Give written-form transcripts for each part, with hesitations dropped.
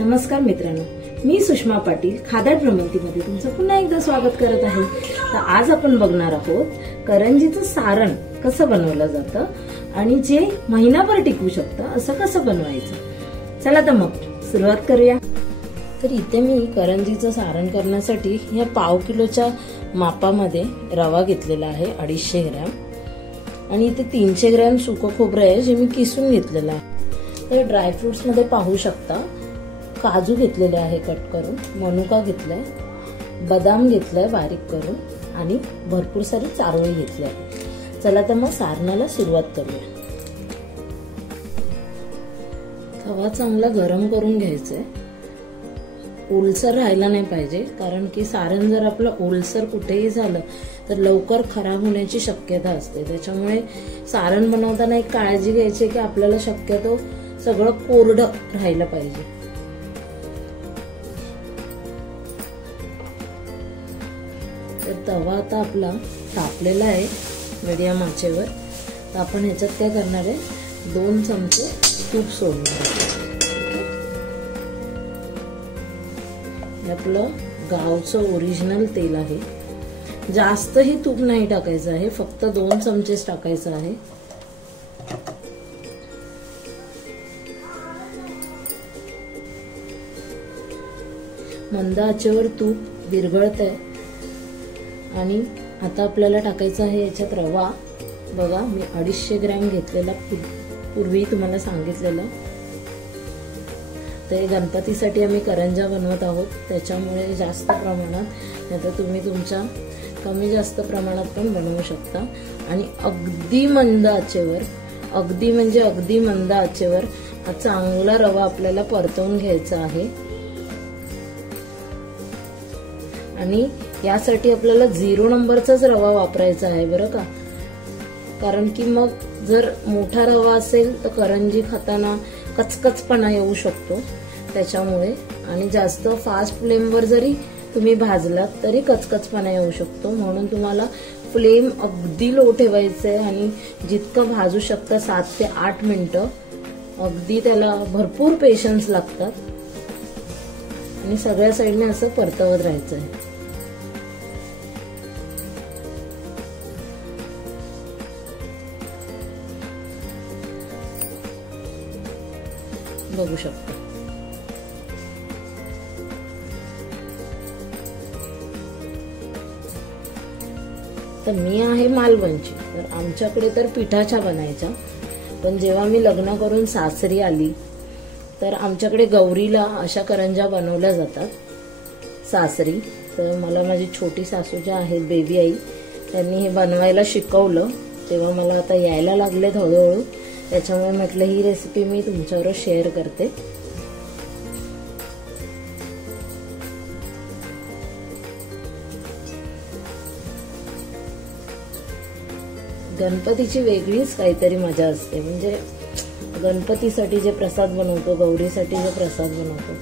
नमस्कार मित्रांनो, मी सुषमा पाटील खादाड भ्रमंतीमध्ये तुमचं पुन्हा एकदा स्वागत करत आहे। तर आज आपण बघणार आहोत करंजीचं सारण कसं बनवलं जातं आणि जे महिनाभर टिकू शकतं असं कसं बनवायचं। चला तर मग सुरुवात करूया। तर इथे मी करंजीचं सारण करण्यासाठी या पाव किलोच्या मापामध्ये रवा घेतलेला आहे 250 ग्रॅम आणि इथे 300 ग्रॅम सुकं खोबरं आहे जे मी किसून घेतलेलं आहे। तर ड्रायफ्रुट्स मध्ये पाहू शकता काजू घेतलेले आहे कट करून, मनुका घेतलाय, बदाम घेतलाय बारीक करून आणि भरपूर सारी चारोळी घेतली आहे। चला तर मग सारणाला सुरुवात करूया। तवा चांगला गरम करून घ्यायचा आहे, ओलसर राहायला नाही पाहिजे, कारण की सारण जर आपलं ओलसर कुठेही झालं तर लवकर खराब होण्याची शक्यता असते। त्याच्यामुळे सारण बनवताना एक काळजी घ्यायची की आपल्याला शक्यतो सगळं कोरडं राहायला पाहिजे। तर तवा आता आपला तापलेला आहे मीडियम आचेवर। तर आपण ह्याच्यात काय करणार आहे, 2 चमचे तूप सोडणार आहे। हे आपलं गावचं ओरिजिनल तेल आहे, जास्तही तूप नाही टाकायचं आहे, फक्त 2 चमचेच टाकायचं आहे। मंद आचेवर तूप विरघळत आहे आणि आता आपल्याला टाकायचं आहे याच्यात रवा। बघा मी 250 ग्रॅम घेतलेला, पूर्वी तुम्हाला सांगितलेलं। तर गणपतीसाठी आम्ही करंजा बनवत आहोत, त्याच्यामुळे जास्त प्रमाणात, नाहीतर तुम्ही तुमच्या कमी जास्त प्रमाणात पण बनवू शकता। आणि अगदी मंद आचेवर, अगदी म्हणजे अगदी मंद आचेवर हा चांगला रवा आपल्याला परतवून घ्यायचा आहे। आणि यासाठी आपल्याला 0 नंबरचाच रवा वापरायचा आहे बरं का, कारण की मग जर मोठा रवा असेल तर करंजी खाताना कचकचपणा येऊ शकतो त्याच्यामुळे, आणि जास्त फास्ट फ्लेमवर जरी तुम्ही भाजलात तरी कचकचपणा येऊ शकतो। म्हणून तुम्हाला फ्लेम अगदी लो ठेवायचे आणि जितकं भाजू शकता 7 ते 8 मिनिटं, अगदी त्याला भरपूर पेशन्स लागतात आणि सगळ्या साईडने असं परतवत राहायचं आहे। बघू शकता तर मी आहे मालवणची, तर आमच्याकडे तर पिठाच्या बनायच्या, पण जेव्हा मी लग्न करून सासरी आली तर आमच्याकडे गौरीला अशा करंजा बनवल्या जातात सासरी। तर मला माझी छोटी सासू ज्या आहेत बेबी आई, त्यांनी हे बनवायला शिकवलं, तेव्हा मला आता यायला लागलेत हळूहळू, त्याच्यामुळे म्हटलं ही रेसिपी मी तुमच्याबरोबर शेअर करते। गणपतीची वेगळीच काहीतरी मजा असते, म्हणजे गणपतीसाठी जे प्रसाद बनवतो, गौरीसाठी जे प्रसाद बनवतो,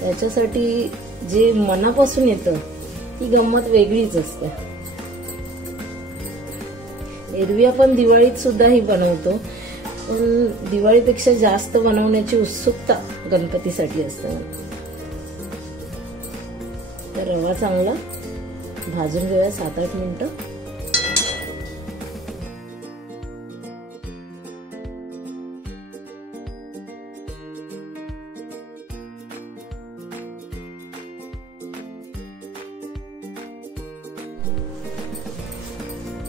त्याच्यासाठी जे मनापासून येतं ती गंमत वेगळीच असते। एरवी आपण दिवाळीत सुद्धा ही बनवतो, पण दिवाळीपेक्षा जास्त बनवण्याची उत्सुकता गणपतीसाठी असते। तर रवा चांगला भाजून घेऊया 7-8 मिनिटं।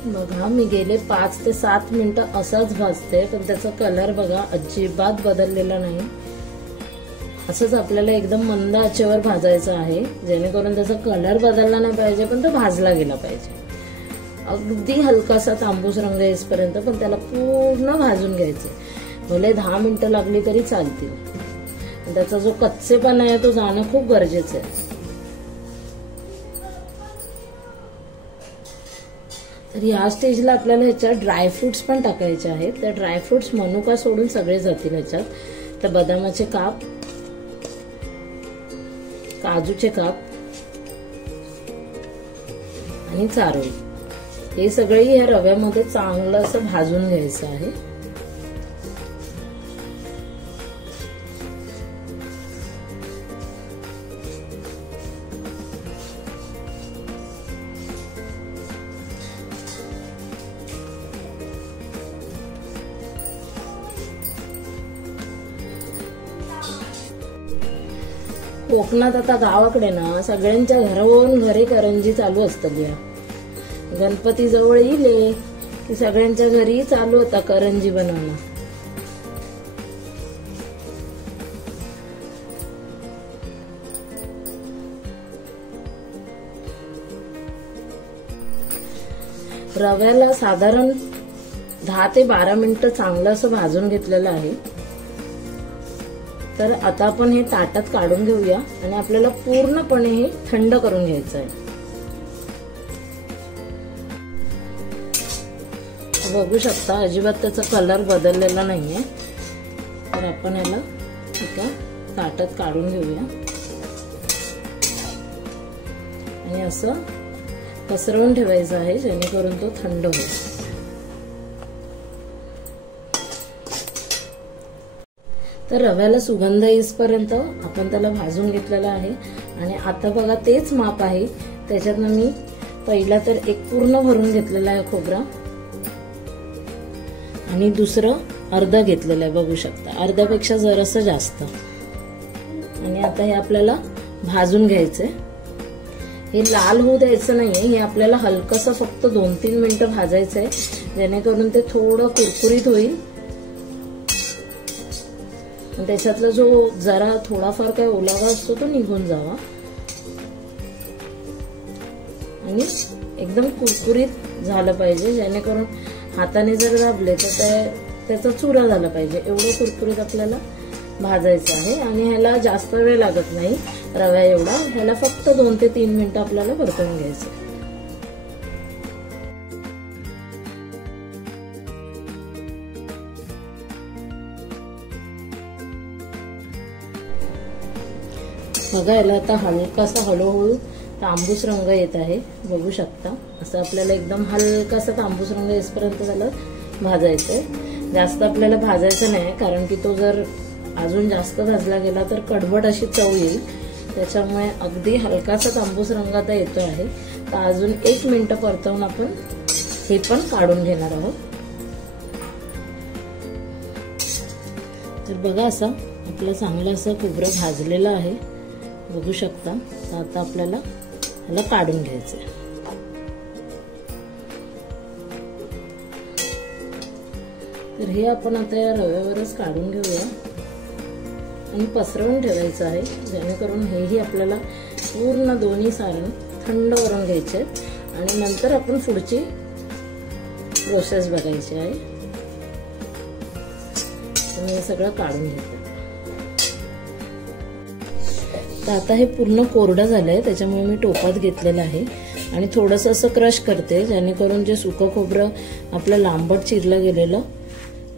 बघा मी गेले 5 ते 7 मिनिटं असाच भाजते, पण त्याचा कलर बघा अजिबात बदललेला नाही। असंच आपल्याला एकदम मंद आचेवर भाजायचं आहे, जेणेकरून त्याचा कलर बदलला नाही पाहिजे पण तो भाजला गेला पाहिजे। अगदी हलकासा तांबूस रंग येईपर्यंत पण त्याला पूर्ण भाजून घ्यायचं। भले 10 मिनिटं लागली तरी चालतील, त्याचा जो कच्चेपणा आहे तो जाणं खूप गरजेचं आहे। तर या स्टेजला आपल्याला ह्याच्यात ड्रायफ्रुट्स पण टाकायचे आहेत। तर ड्रायफ्रुट्स मनुका सोडून सगळे जातील ह्याच्यात। तर बदामाचे काप, काजूचे काप आणि चारोळी, हे सगळे या रव्यामध्ये चांगलं असं भाजून घ्यायचं आहे। कोकणात आता गावाकडे ना सगळ्यांच्या घरावरून घरी करंजी चालू असतं लिहा. गणपती जवळ येईल की सगळ्यांच्या घरी चालू होता करंजी बनवणं. रव्याला साधारण 10 ते 12 मिनिटं चांगलं असं भाजून घेतलेलं आहे. तर आता आपण हे ताटात काढून घेऊया आणि आपल्याला पूर्णपणे हे थंड करून घ्यायचं आहे. बघू शकता अजिबात त्याचा कलर बदललेला नाहीये. तर आपण याला एका ताटात काढून घेऊया आणि असं पसरवून ठेवायचं आहे जेणेकरून तो थंड होईल. तर रव्याला सुगंध येईपर्यंत आपण त्याला भाजून घेतलेला आहे. आणि आता बघा तेच माप आहे, त्याच्यातनं मी पहिला तर एक पूर्ण भरून घेतलेला आहे खोबरा आणि दुसरं अर्ध घेतलेलं आहे. बघू शकता अर्ध्यापेक्षा जरासं जास्त. आणि आता हे आपल्याला भाजून घ्यायचंय. हे लाल होऊ द्यायचं नाहीये, हे आपल्याला हलकसं फक्त 2-3 मिनिटं भाजायचंय जेणेकरून ते थोडं कुरकुरीत होईल. त्याच्यातला जो जरा थोडाफार काय ओलावा असतो तो निघून जावा आणि एकदम कुरकुरीत झालं पाहिजे जेणेकरून हाताने जर दाबले तर त्याचा चुरा झाला पाहिजे. एवढं कुरकुरीत आपल्याला भाजायचं आहे. आणि ह्याला जास्त वेळ लागत नाही रव्या एवढा, ह्याला फक्त 2 ते 3 मिनिटं आपल्याला परतवून घ्यायचं. बघा याला आता हलकासा हळूहळू तांबूस रंग येत आहे. बघू शकता असं आपल्याला एकदम हलकासा तांबूस रंग येईपर्यंत त्याला भाजायचंय. जास्त आपल्याला भाजायचं नाही कारण की तो जर अजून जास्त भाजला गेला तर कडवट अशी चव येईल. त्याच्यामुळे अगदी हलकासा तांबूस रंग आता येतो आहे. तर अजून 1 मिनिट परतवून आपण हे पण काढून घेणार आहोत. तर बघा असं आपलं चांगलं असं खोबरं भाजलेलं आहे. बघू शकता. तर आता आपल्याला ह्याला काढून घ्यायचंय. तर हे आपण आता या रव्यावरच काढून घेऊया आणि पसरवून ठेवायचं आहे जेणेकरून हेही आपल्याला पूर्ण दोन्ही सारण थंड करून घ्यायचे आणि नंतर आपण पुढची प्रोसेस बघायची आहे. तर हे सगळं काढून घेते. तर आता हे पूर्ण कोरडं झालंय त्याच्यामुळे मी टोपात घेतलेलं आहे आणि थोडंसं असं क्रश करते जेणेकरून जे सुकं खोबरं आपलं लांबट चिरलं गेलेलं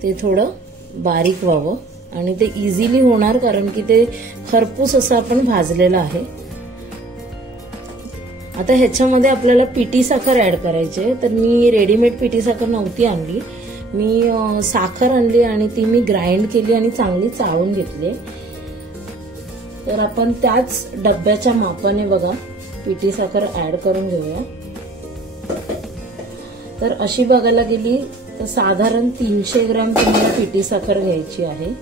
ते थोडं बारीक व्हावं आणि ते इझिली होणार कारण की ते खरपूस असं आपण भाजलेलं आहे. आता ह्याच्यामध्ये आपल्याला पिठी साखर ऍड करायची. तर मी रेडीमेड पिठी साखर नव्हती आणली, मी साखर आणली आणि ती मी ग्राइंड केली आणि चांगली चाळून घेतली. तर आपण त्याच डब्याच्या मापाने बघा पिठी साखर ऍड करून घेऊया. तर अशी बघायला गेली तर साधारण 300 ग्रॅम तुम्हाला पिठी साखर घ्यायची आहे.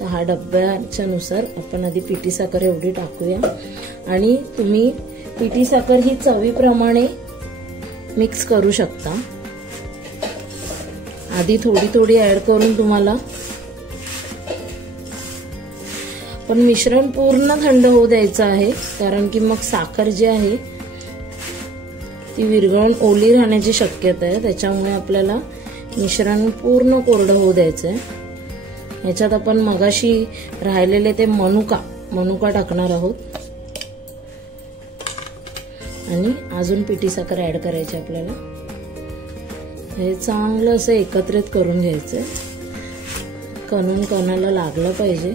तर हा डब्याच्या नुसार आपण आधी पिठी साखर एवढी टाकूया आणि तुम्ही पिठी साखर ही चवीप्रमाणे मिक्स करू शकता. आधी थोडी थोडी ऍड करून तुम्हाला पण मिश्रण पूर्ण थंड होऊ द्यायचं आहे कारण की मग साखर जी आहे ती विरघळून ओली राहण्याची शक्यता आहे. त्याच्यामुळे आपल्याला मिश्रण पूर्ण कोरडं होऊ द्यायचं आहे. ह्याच्यात आपण मगाशी राहिलेले ते मनुका टाकणार आहोत आणि अजून पिठी साखर ऍड करायची आपल्याला. हे चांगलं असं एकत्रित करून घ्यायचंय. कणून कणाला लागलं पाहिजे.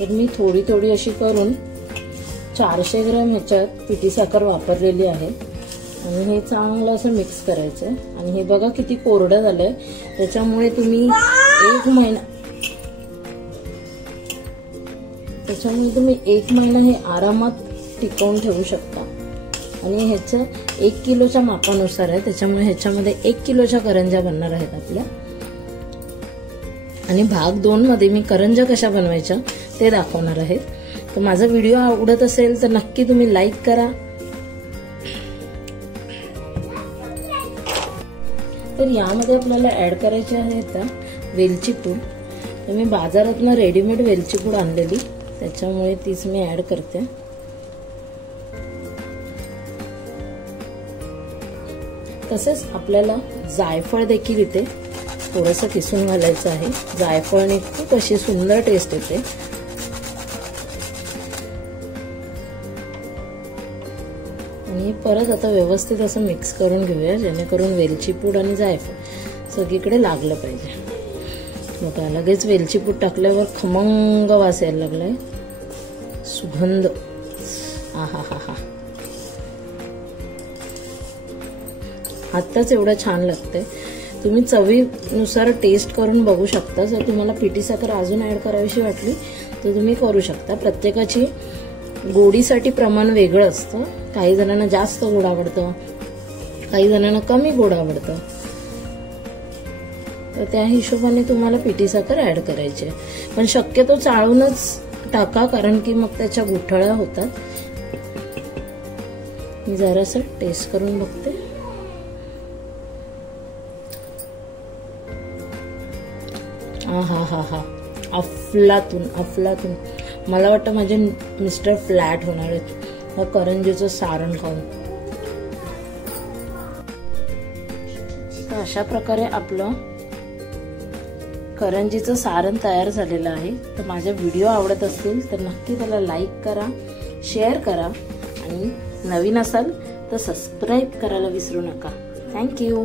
तर मी थोडी थोडी अशी करून 400 ग्रॅम ह्याच्यात पिठी साखर वापरलेली आहे आणि हे चांगलं असं मिक्स करायचंय. आणि हे बघा किती कोरडं झालंय. त्याच्यामुळे तुम्ही 1 महिना हे आरामात टिकवून ठेवू शकता. आणि ह्याचं 1 किलोच्या मापानुसार आहे, त्याच्यामुळे ह्याच्यामध्ये 1 किलोच्या करंज्या बनणार आहेत आपल्या. आणि भाग 2 मध्ये मी करंज्या कशा बनवायच्या ते दाखवणार आहे. तर माझा व्हिडिओ आवडत असेल तर नक्की तुम्ही लाईक करा. तर यामध्ये आपल्याला ऍड करायचे आहे आता वेलची पूड. तर मी बाजारातून रेडीमेड वेलची पूड आणलेली, त्याच्यामुळे तीच मी ऍड करते. तसेच आपल्याला जायफळ देखील इथे थोडंसं किसून घालायचं आहे. जायफळने खूप अशी सुंदर टेस्ट येते. आणि परत आता व्यवस्थित असं मिक्स करून घेऊया, जेणेकरून वेलची पूड आणि जायफळ सगळीकडे लागलं पाहिजे. बघा लगेच वेलची पूड टाकल्यावर खमंग वास यायला लागलाय, सुगंध. आहा हा हा, आत्ताच एवढं छान लागतंय. तुम्ही चवीनुसार टेस्ट करून बघू शकता. जर तुम्हाला पिठी साखर अजून ऍड करावीशी वाटली तर तुम्ही करू शकता. प्रत्येकाची गोडीसाठी प्रमाण वेगळं असतं. काही जणांना जास्त गोड आवडतं, काही जणांना कमी गोड आवडतं. तर त्या हिशोबाने तुम्हाला पिठी साखर ऍड करायची. पण शक्यतो चाळूनच टाका, कारण की मग त्याच्या गुठळ्या होतात. मी जरासं टेस्ट करून बघते. हा हा हा, अफलातून अफलातून. मला वाटतं माझे मिस्टर फ्लॅट होणार आहेत करंजीचं सारण खाऊन. तर अशा प्रकारे आपलं करंजीचं सारण तयार झालेलं आहे. तर माझे व्हिडिओ आवडत असतील तर नक्की त्याला लाईक करा, शेअर करा आणि नवीन असाल तर सबस्क्राईब करायला विसरू नका. थँक्यू.